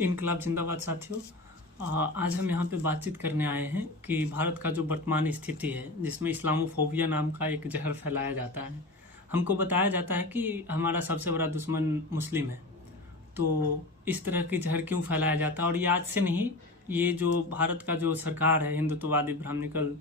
इनकलाब जिंदाबाद साथियों। आज हम यहाँ पे बातचीत करने आए हैं कि भारत का जो वर्तमान स्थिति है जिसमें इस्लामोफोबिया नाम का एक जहर फैलाया जाता है। हमको बताया जाता है कि हमारा सबसे बड़ा दुश्मन मुस्लिम है। तो इस तरह की जहर क्यों फैलाया जाता है? और ये आज से नहीं, ये जो भारत का जो सरकार है, हिंदुत्ववादी ब्राह्मणिकल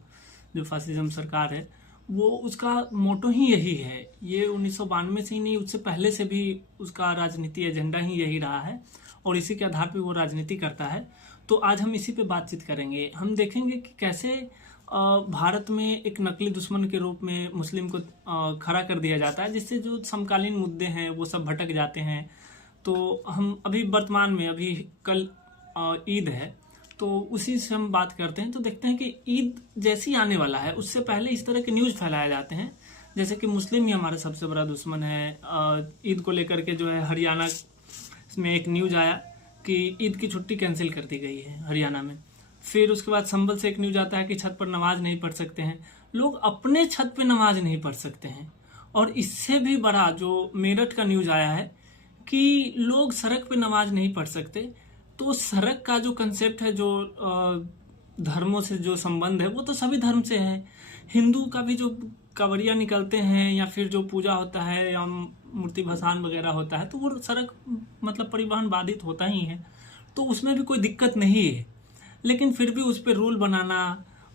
जो फासिज्म सरकार है, वो उसका मोटो ही यही है। ये 1992 से ही नहीं, उससे पहले से भी उसका राजनीति एजेंडा ही यही रहा है और इसी के आधार पे वो राजनीति करता है। तो आज हम इसी पे बातचीत करेंगे। हम देखेंगे कि कैसे भारत में एक नकली दुश्मन के रूप में मुस्लिम को खड़ा कर दिया जाता है, जिससे जो समकालीन मुद्दे हैं वो सब भटक जाते हैं। तो हम अभी वर्तमान में अभी कल ईद है, तो उसी से हम बात करते हैं। तो देखते हैं कि ईद जैसी आने वाला है उससे पहले इस तरह के न्यूज़ फैलाए जाते हैं जैसे कि मुस्लिम ही हमारा सबसे बड़ा दुश्मन है। ईद को लेकर के जो है हरियाणा में एक न्यूज़ आया कि ईद की छुट्टी कैंसिल कर दी गई है हरियाणा में। फिर उसके बाद संभल से एक न्यूज़ आता है कि छत पर नमाज नहीं पढ़ सकते हैं। लोग अपने छत पे नमाज नहीं पढ़ सकते हैं। और इससे भी बड़ा जो मेरठ का न्यूज़ आया है कि लोग सड़क पे नमाज नहीं पढ़ सकते। तो सड़क का जो कंसेप्ट है, जो धर्मों से जो संबंध है, वो तो सभी धर्म से है। हिंदू का भी जो कवरिया निकलते हैं या फिर जो पूजा होता है या मूर्ति भसान वगैरह होता है, तो वो सड़क मतलब परिवहन बाधित होता ही है, तो उसमें भी कोई दिक्कत नहीं है। लेकिन फिर भी उस पर रूल बनाना,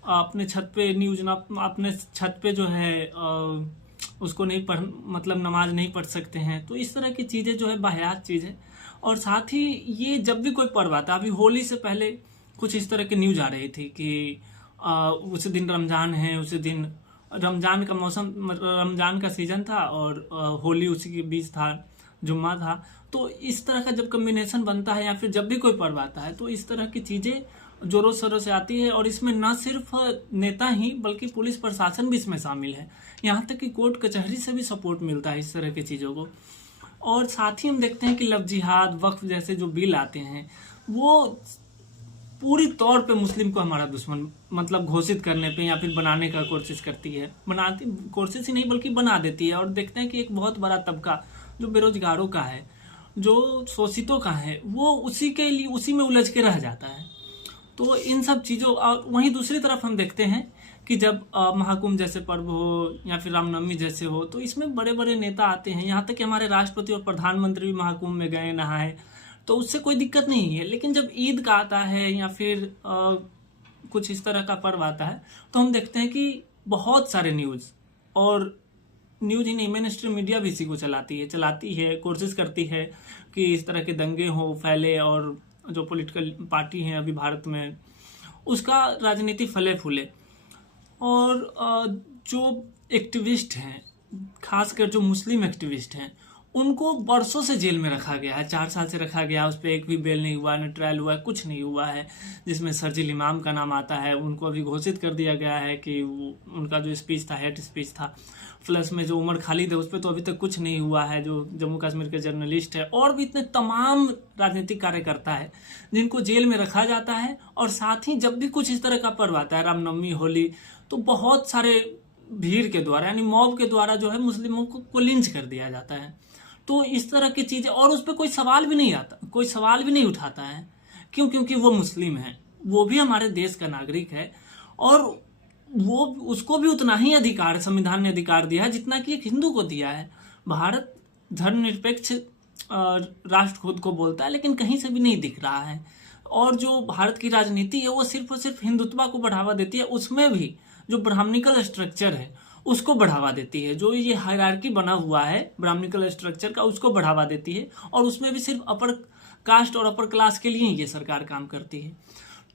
अपने छत पे न्यूज ना, अपने छत पे जो है उसको नहीं पढ़ मतलब नमाज नहीं पढ़ सकते हैं। तो इस तरह की चीज़ें जो है वाहियात चीज़ है। और साथ ही ये जब भी कोई पर्व आता है, अभी होली से पहले कुछ इस तरह की न्यूज आ रही थी कि उसी दिन रमजान है, उसी दिन रमजान का मौसम, रमजान का सीजन था और होली उसी के बीच था, जुम्मा था। तो इस तरह का जब कम्बिनेशन बनता है या फिर जब भी कोई पर्व आता है, तो इस तरह की चीज़ें जोरों शोरों से आती है। और इसमें न सिर्फ नेता ही बल्कि पुलिस प्रशासन भी इसमें शामिल है। यहाँ तक कि कोर्ट कचहरी से भी सपोर्ट मिलता है इस तरह की चीज़ों को। और साथ ही हम देखते हैं कि लव जिहाद, वक्फ जैसे जो बिल आते हैं, वो पूरी तौर पे मुस्लिम को हमारा दुश्मन मतलब घोषित करने पे या फिर बनाने का कोशिश करती है। बनाती कोशिश ही नहीं बल्कि बना देती है। और देखते हैं कि एक बहुत बड़ा तबका जो बेरोजगारों का है, जो शोषितों का है, वो उसी के लिए उसी में उलझ के रह जाता है। तो इन सब चीज़ों, और वहीं दूसरी तरफ हम देखते हैं कि जब महाकुंभ जैसे पर्व हो या फिर रामनवमी जैसे हो, तो इसमें बड़े बड़े नेता आते हैं। यहाँ तक कि हमारे राष्ट्रपति और प्रधानमंत्री भी महाकुंभ में गए, नहाए, तो उससे कोई दिक्कत नहीं है। लेकिन जब ईद का आता है या फिर कुछ इस तरह का पर्व आता है, तो हम देखते हैं कि बहुत सारे न्यूज़, और न्यूज़ ही नहीं, मेन स्ट्रीम मीडिया भी इसी को चलाती है, कोशिश करती है कि इस तरह के दंगे हो फैले और जो पॉलिटिकल पार्टी हैं अभी भारत में, उसका राजनीति फले फूले। और जो एक्टिविस्ट हैं, खासकर जो मुस्लिम एक्टिविस्ट हैं, उनको बरसों से जेल में रखा गया है। 4 साल से रखा गया, उस पर एक भी बेल नहीं हुआ, न ट्रायल हुआ है, कुछ नहीं हुआ है। जिसमें शर्जील इमाम का नाम आता है, उनको अभी घोषित कर दिया गया है कि उनका जो स्पीच था हेट स्पीच था। प्लस में जो उमर खालिद है, उस पर तो अभी तक कुछ नहीं हुआ है, जो जम्मू कश्मीर के जर्नलिस्ट है। और भी इतने तमाम राजनीतिक कार्यकर्ता है जिनको जेल में रखा जाता है। और साथ ही जब भी कुछ इस तरह का पर्व आता है, रामनवमी, होली, तो बहुत सारे भीड़ के द्वारा यानी मॉब के द्वारा जो है मुस्लिमों को लिंच कर दिया जाता है। तो इस तरह की चीज़ें, और उस पर कोई सवाल भी नहीं आता, कोई सवाल भी नहीं उठाता है। क्यों? क्योंकि वो मुस्लिम है, वो भी हमारे देश का नागरिक है और वो उसको भी उतना ही अधिकार संविधान ने अधिकार दिया है जितना कि एक हिंदू को दिया है। भारत धर्मनिरपेक्ष राष्ट्र खुद को बोलता है, लेकिन कहीं से भी नहीं दिख रहा है। और जो भारत की राजनीति है वो सिर्फ और सिर्फ हिंदुत्व को बढ़ावा देती है। उसमें भी जो ब्राह्मणिकल स्ट्रक्चर है उसको बढ़ावा देती है। जो ये हायरार्की बना हुआ है ब्राह्मणिकल स्ट्रक्चर का, उसको बढ़ावा देती है। और उसमें भी सिर्फ अपर कास्ट और अपर क्लास के लिए ही ये सरकार काम करती है।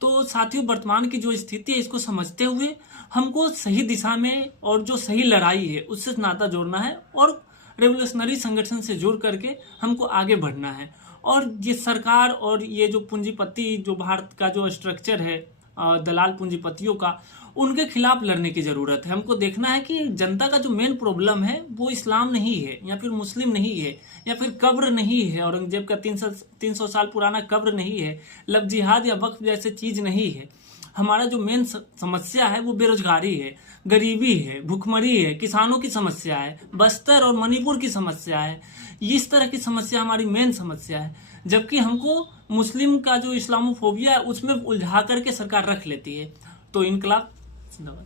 तो साथियों, वर्तमान की जो स्थिति है, इसको समझते हुए हमको सही दिशा में और जो सही लड़ाई है उससे नाता जोड़ना है और रेवोल्यूशनरी संगठन से जुड़ करके हमको आगे बढ़ना है। और ये सरकार और ये जो पूंजीपति, जो भारत का जो स्ट्रक्चर है दलाल पूंजीपतियों का, उनके खिलाफ लड़ने की ज़रूरत है। हमको देखना है कि जनता का जो मेन प्रॉब्लम है वो इस्लाम नहीं है या फिर मुस्लिम नहीं है या फिर कब्र नहीं है, औरंगजेब का 300 साल पुराना कब्र नहीं है, लव जिहाद या वक्फ जैसे चीज़ नहीं है। हमारा जो मेन समस्या है वो बेरोजगारी है, गरीबी है, भुखमरी है, किसानों की समस्या है, बस्तर और मणिपुर की समस्या है। इस तरह की समस्या हमारी मेन समस्या है। जबकि हमको मुस्लिम का जो इस्लामोफोबिया है उसमें उलझा करके सरकार रख लेती है। तो इनकलाब जिंदाबाद।